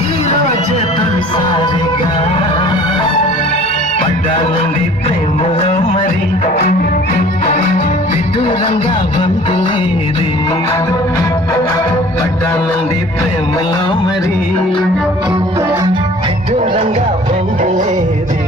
ఈ రోజే తొలిసారిగా పడ్డానండి ప్రేమలో మరి విదూరంగా బంధులేది పడ్డానండి ప్రేమలో మరి విదూరంగా బంధులేది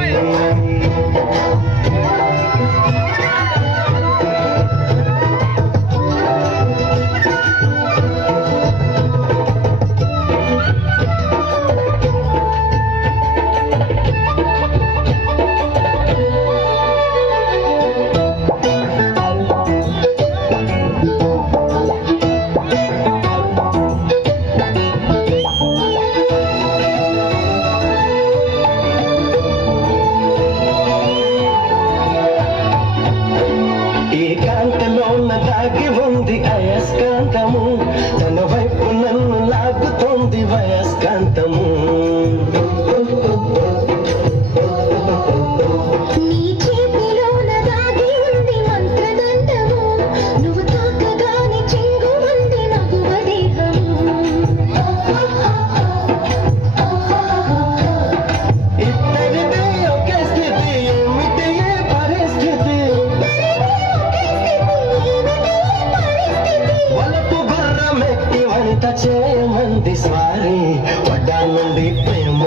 ఏకాంతలోన దాగి ఉంది అయస్కాంతము తన వైపు నన్ను లాగుతోంది వయస్కాంతము నీ చేతిలోన దాగి ఉంది మంత్రదండము నువ్వు తాకగానే చెంగుమంది మగువ దేహము ఇద్దరిది ఒకే స్థితి ఏమిటి ఏ పరిస్థితి వలపు గుర్రమెక్కి వంట చేయమంది స్వారీ వడ్డానంది ప్రేమ